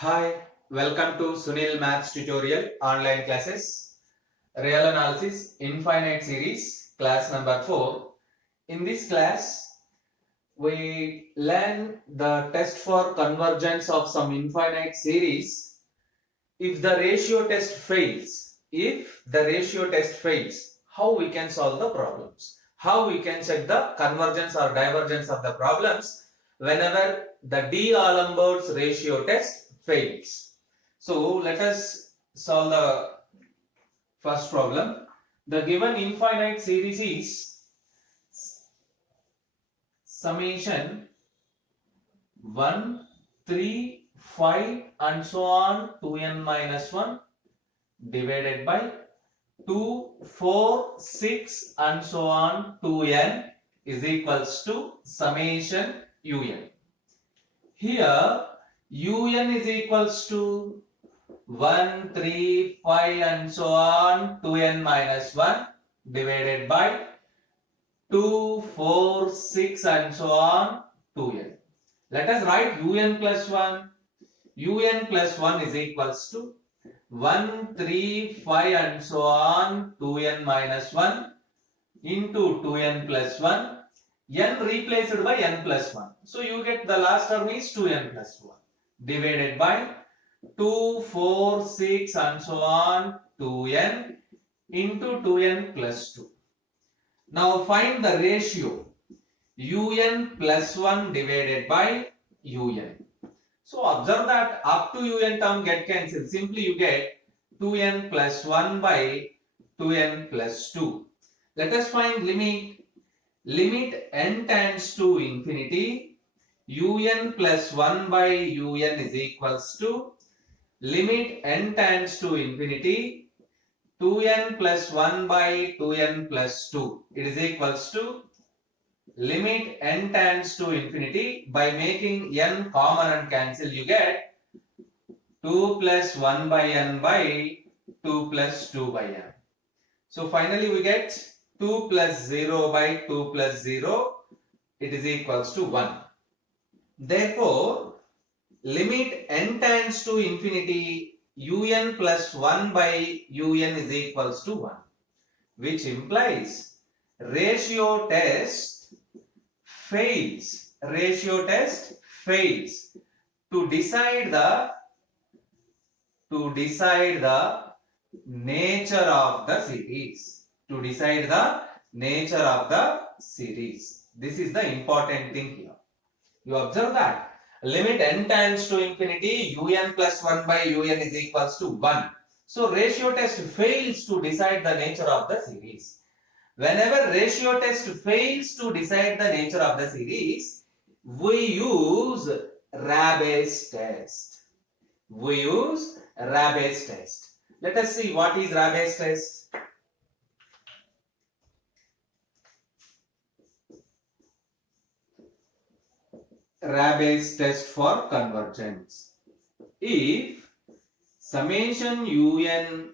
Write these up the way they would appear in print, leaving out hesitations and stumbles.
Hi, welcome to Sunil Maths Tutorial online classes. Real Analysis Infinite Series, class number 4. In this class, we learn the test for convergence of some infinite series. If the ratio test fails, how we can solve the problems? How we can check the convergence or divergence of the problems whenever the D'Alembert's ratio test fails. So let us solve the first problem. The given infinite series is summation 1, 3, 5 and so on 2n minus 1 divided by 2, 4, 6 and so on 2n is equals to summation un. Here un is equals to 1, 3, 5 and so on 2n minus 1 divided by 2, 4, 6 and so on 2n. Let us write un plus 1. un plus 1 is equals to 1, 3, 5 and so on 2n minus 1 into 2n plus 1. n replaced by n plus 1. So you get the last term is 2n plus 1 divided by 2, 4, 6 and so on 2n into 2n plus 2. Now find the ratio un plus 1 divided by un. So observe that up to un term get cancelled. Simply you get 2n plus 1 by 2n plus 2. Let us find limit n tends to infinity. Un plus 1 by un is equals to limit n tends to infinity 2n plus 1 by 2n plus 2. It is equals to limit n tends to infinity. By making n common and cancel, you get 2 plus 1 by n by 2 plus 2 by n. So finally we get 2 plus 0 by 2 plus 0. It is equals to 1. Therefore, limit n tends to infinity un plus 1 by un is equals to 1, which implies ratio test fails to decide the nature of the series. This is the important thing here. You observe that limit n tends to infinity un plus 1 by un is equals to 1. So ratio test fails to decide the nature of the series. Whenever ratio test fails to decide the nature of the series, we use Rabe's test. Let us see what is Rabe's test. Rabe's test for convergence. If summation un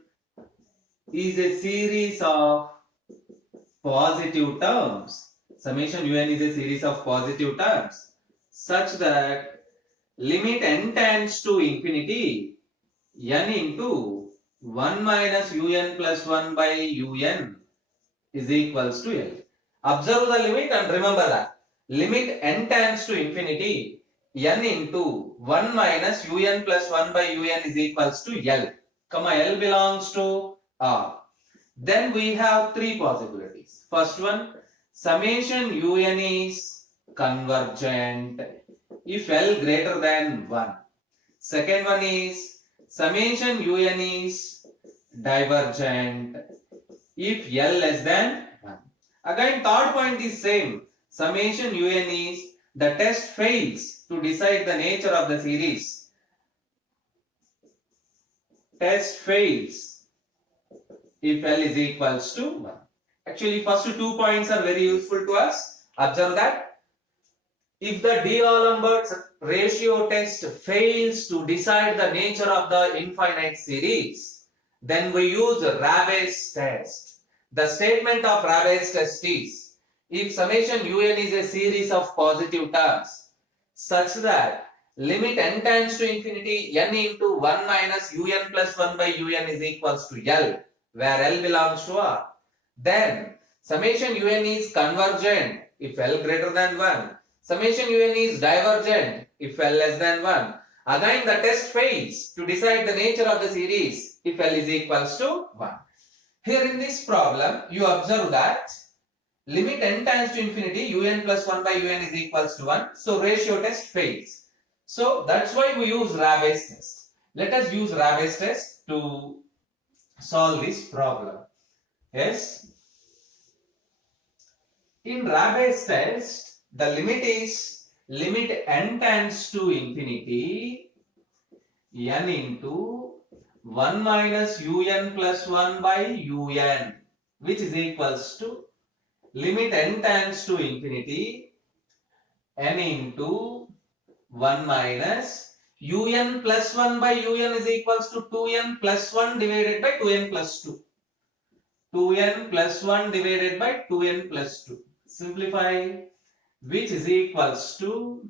is a series of positive terms, such that limit n tends to infinity n into 1 minus un plus 1 by un is equals to L. Observe the limit and remember that limit n tends to infinity n into 1 minus un plus 1 by un is equals to L. L belongs to R. Then we have three possibilities. First one, summation un is convergent if L greater than 1. Second one is summation un is divergent if L less than 1. Again, third point is same. Summation un is the test fails to decide the nature of the series. Test fails if L is equals to 1. Actually, first two points are very useful to us. Observe that if the D'Alembert's ratio test fails to decide the nature of the infinite series, then we use Rabe's test. The statement of Rabe's test is, if summation un is a series of positive terms such that limit n tends to infinity, n into 1 minus un plus 1 by un is equals to L, where L belongs to R. Then summation un is convergent if L greater than 1. Summation un is divergent if L less than 1. Again the test fails to decide the nature of the series if L is equals to 1. Here in this problem, you observe that limit n tends to infinity, un plus 1 by un is equals to 1. So ratio test fails. So that's why we use Rabe's test. Let us use Rabe's test to solve this problem. Yes. In Rabe's test, the limit is limit n tends to infinity, n into 1 minus un plus 1 by un, which is equals to limit n tends to infinity, n into 1 minus un plus 1 by un is equals to 2n plus 1 divided by 2n plus 2. 2n plus 1 divided by 2n plus 2. Simplify, which is equals to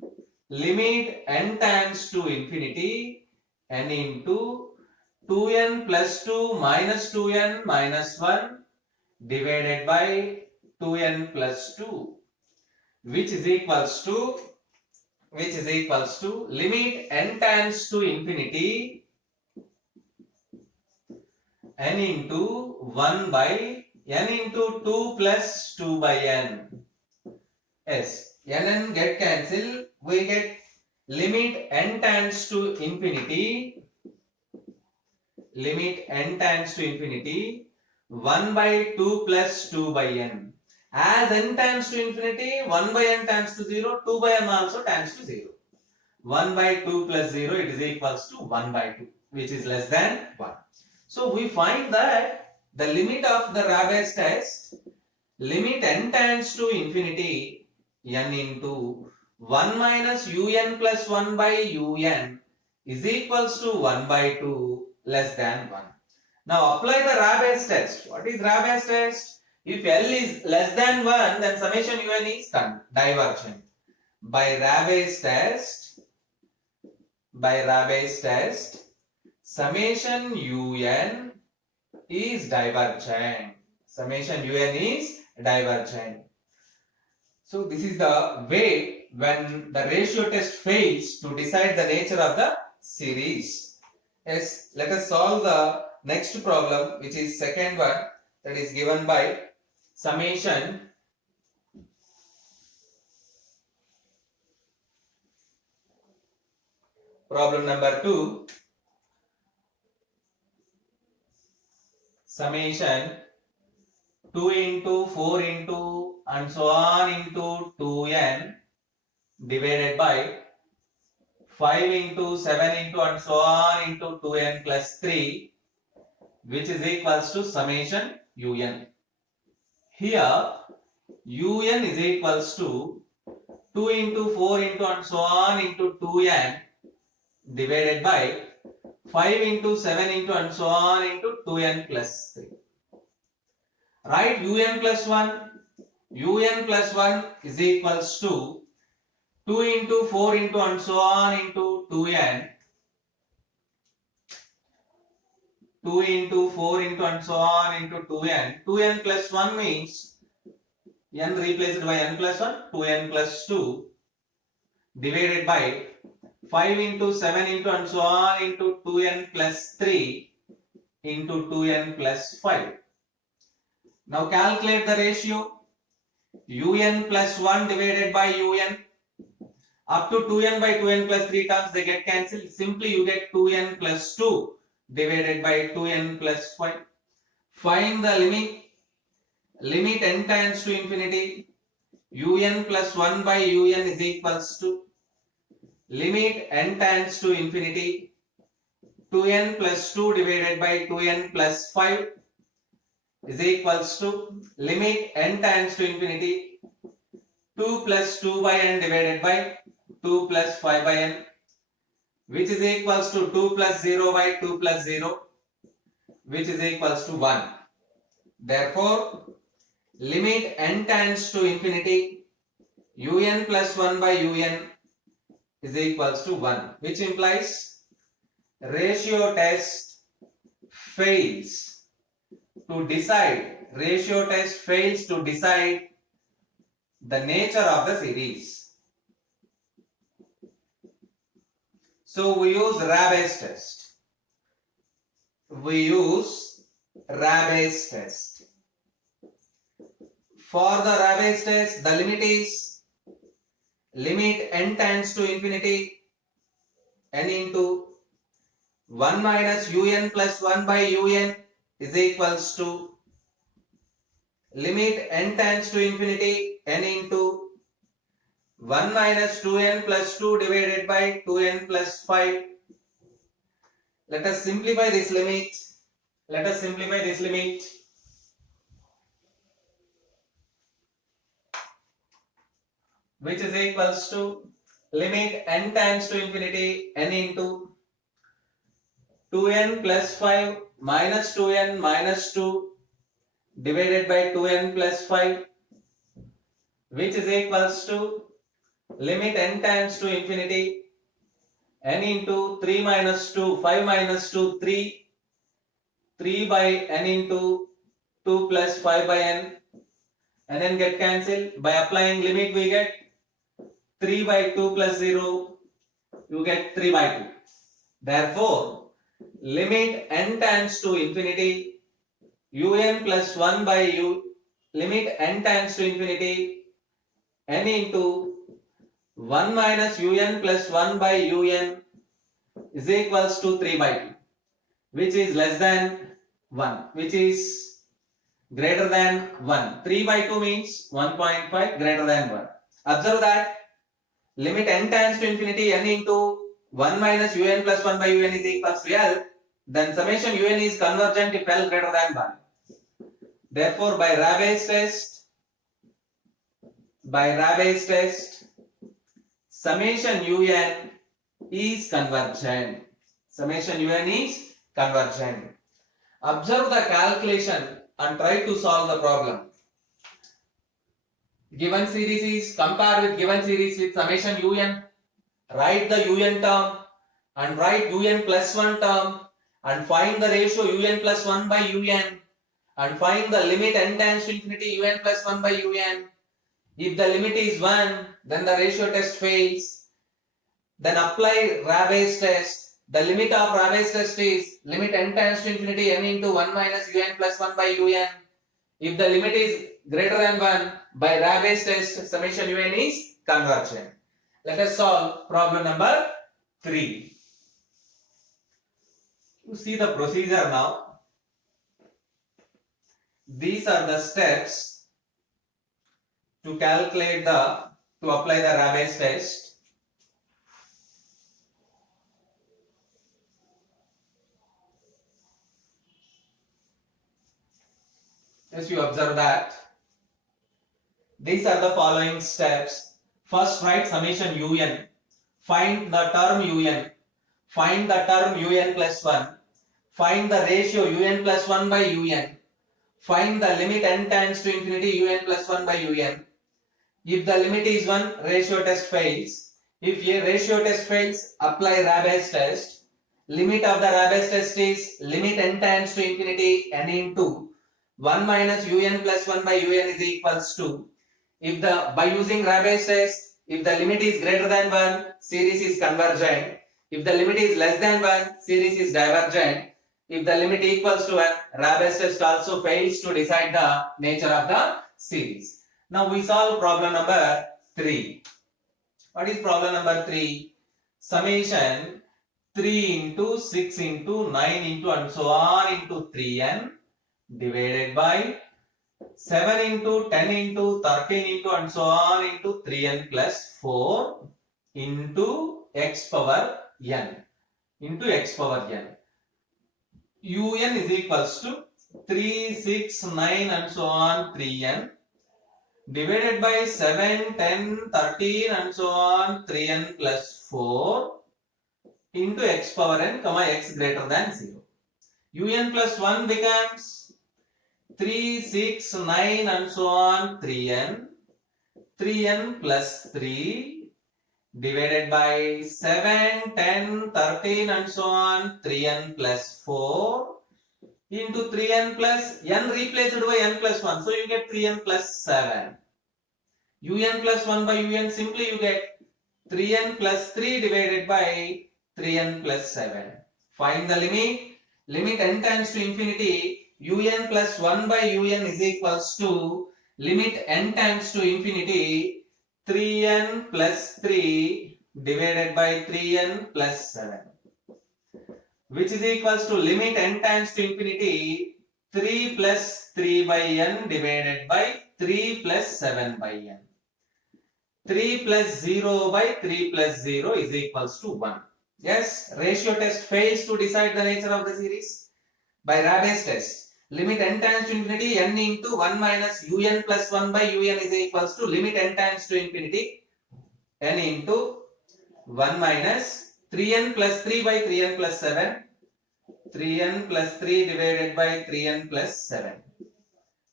limit n tends to infinity, n into 2n plus 2 minus 2n minus 1 divided by 2n plus 2, which is equals to limit n tends to infinity, n into 1 by n into 2 plus 2 by n. Yes, n get cancelled. We get limit n tends to infinity, 1 by 2 plus 2 by n. As n tends to infinity, 1 by n tends to 0, 2 by n also tends to 0. 1 by 2 plus 0, it is equals to 1 by 2, which is less than 1. So we find that the limit of the Rabe's test, limit n tends to infinity, n into 1 minus un plus 1 by un is equals to 1 by 2 less than 1. Now apply the Rabe's test. What is Rabe's test? If L is less than 1, then summation un is divergent. By Rabe's test, summation un is divergent. So this is the way when the ratio test fails to decide the nature of the series. Yes, let us solve the next problem, which is second one, that is given by summation problem number 2, summation 2 into 4 into and so on into 2n divided by 5 into 7 into and so on into 2n plus 3, which is equals to summation un. Here un is equals to 2 into 4 into and so on into 2n divided by 5 into 7 into and so on into 2n plus 3. Write un plus 1. un plus 1 is equals to 2 into 4 into and so on into 2n. 2 into 4 into and so on into 2n. 2n plus 1 means n replaced by n plus 1, 2n plus 2 divided by 5 into 7 into and so on into 2n plus 3 into 2n plus 5. Now calculate the ratio. un plus 1 divided by un. Up to 2n by 2n plus 3 terms they get cancelled. Simply you get 2n plus 2 divided by 2n plus 5. Find the limit. Limit n tends to infinity. un plus 1 by un is equals to limit n tends to infinity, 2n plus 2 divided by 2n plus 5 is equals to limit n tends to infinity, 2 plus 2 by n divided by 2 plus 5 by n, which is equals to 2 plus 0 by 2 plus 0, which is equals to 1. Therefore, limit n tends to infinity, un plus 1 by un is equals to 1, which implies ratio test fails to decide the nature of the series. So we use Rabay's test. For the Rabay's test, the limit is limit n tends to infinity n into 1 minus un plus 1 by un is equals to limit n tends to infinity n into 1 minus 2n plus 2 divided by 2n plus 5. Let us simplify this limit. Which is equals to limit n tends to infinity n into 2n plus 5 minus 2n minus 2 divided by 2n plus 5, which is equals to limit n tends to infinity n into 3 minus 2 5 minus 2 3 by n into 2 plus 5 by n, and then get cancelled. By applying limit we get 3 by 2 plus 0, you get 3 by 2. Therefore, limit n tends to infinity un plus 1 by u, limit n tends to infinity n into 1 minus un plus 1 by un is equals to 3 by 2, which is less than 1, which is greater than 1. 3 by 2 means 1.5 greater than 1. Observe that limit n tends to infinity n into 1 minus un plus 1 by un is equals to L, then summation un is convergent if L greater than 1. Therefore, by Rabay's test, summation un is convergent. Observe the calculation and try to solve the problem. Given series is, compare with given series with summation un, write the un term and write un plus 1 term and find the ratio un plus 1 by un and find the limit n tends to infinity un plus 1 by un. If the limit is 1, then the ratio test fails. Then apply Rabay's test. The limit of Rabay's test is limit n tends to infinity n into 1 minus un plus 1 by un. If the limit is greater than 1, by Rabay's test, summation un is convergent. Let us solve problem number 3. You see the procedure now. These are the steps to apply the Rabay's test. As you observe that these are the following steps. First, write summation un. Find the term un. Find the term un plus 1. Find the ratio un plus 1 by un. Find the limit n tends to infinity un plus 1 by un. If the limit is 1, ratio test fails. If a ratio test fails, apply Rabay's test. Limit of the Rabay's test is limit n tends to infinity n into 1 minus un plus 1 by un is equals to, by using Rabay's test, if the limit is greater than 1, series is convergent. If the limit is less than 1, series is divergent. If the limit equals to 1, Rabay's test also fails to decide the nature of the series. Now we solve problem number 3. What is problem number 3? Summation 3 into 6 into 9 into and so on into 3n divided by 7 into 10 into 13 into and so on into 3n plus 4 into x power n. Un is equals to 3, 6, 9 and so on 3n divided by 7, 10, 13 and so on 3n plus 4 into x power n, x greater than 0. Un plus 1 becomes 3, 6, 9 and so on 3n plus 3 divided by 7, 10, 13 and so on, 3n plus 4 into 3n plus n replaced by n plus 1. So you get 3n plus 7. un plus 1 by un, simply you get 3n plus 3 divided by 3n plus 7. Find the limit. Limit n tends to infinity. Un plus 1 by un is equals to limit n tends to infinity 3n plus 3 divided by 3n plus 7, which is equals to limit n tends to infinity 3 plus 3 by n divided by 3 plus 7 by n. 3 plus 0 by 3 plus 0 is equals to 1. Yes, ratio test fails to decide the nature of the series. By Rabe's test, limit n tends to infinity n into 1 minus un plus 1 by un is equals to limit n tends to infinity n into 1 minus 3n plus 3 by 3n plus 7, 3n plus 3 divided by 3n plus 7.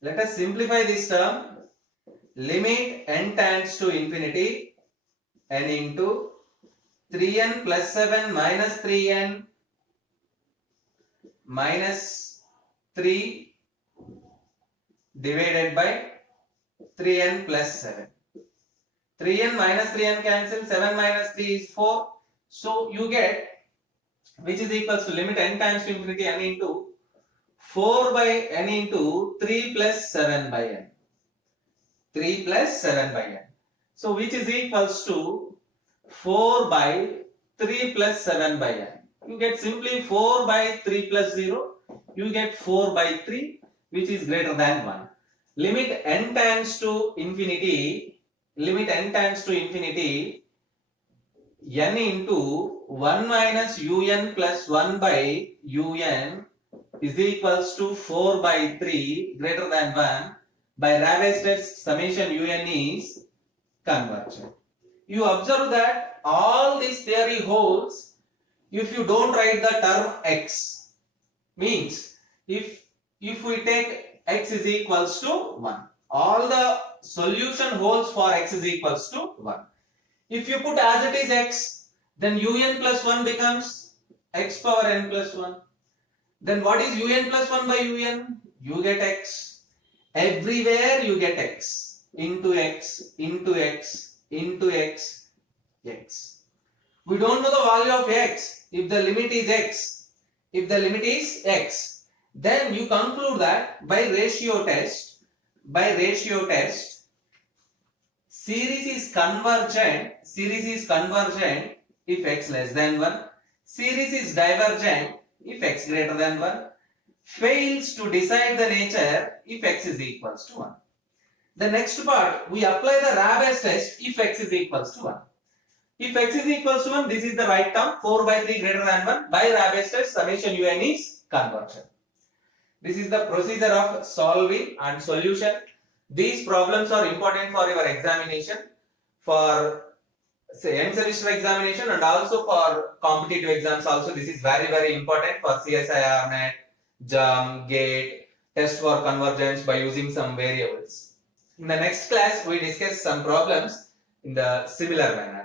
Let us simplify this term. Limit n tends to infinity n into 3n plus 7 minus 3n minus 3 divided by 3n plus 7. 3n minus 3n cancel, 7 minus 3 is 4. So you get, which is equals to limit n tends to infinity n into 4 by n into 3 plus 7 by n. 3 plus 7 by n. So which is equals to 4 by 3 plus 7 by n. You get simply 4 by 3 plus 0. You get 4 by 3, which is greater than 1. Limit n tends to infinity. Limit n tends to infinity n into 1 minus un plus 1 by un is equals to 4 by 3 greater than 1. By Rabe's test, summation un is convergent. You observe that all this theory holds if you don't write the term x. Means if we take x is equals to 1, all the solution holds for x is equals to 1. If you put as it is x, then un plus 1 becomes x power n plus 1. Then what is un plus 1 by un? You get x. Everywhere you get x into x into x into x x. We don't know the value of x. If the limit is x, then you conclude that by ratio test, series is convergent if x less than 1. Series is divergent if x greater than 1. Fails to decide the nature if x is equals to 1. The next part, we apply the Rabe's test if x is equals to 1. If x is equals to 1, this is the right term, 4 by 3 greater than 1. By Rabe's test, summation un is convergent. This is the procedure of solving and solution. These problems are important for your examination, for say end semester examination and also for competitive exams also. This is very important for CSIR, NET, JAM, GATE, test for convergence by using some variables. In the next class, we discuss some problems in the similar manner.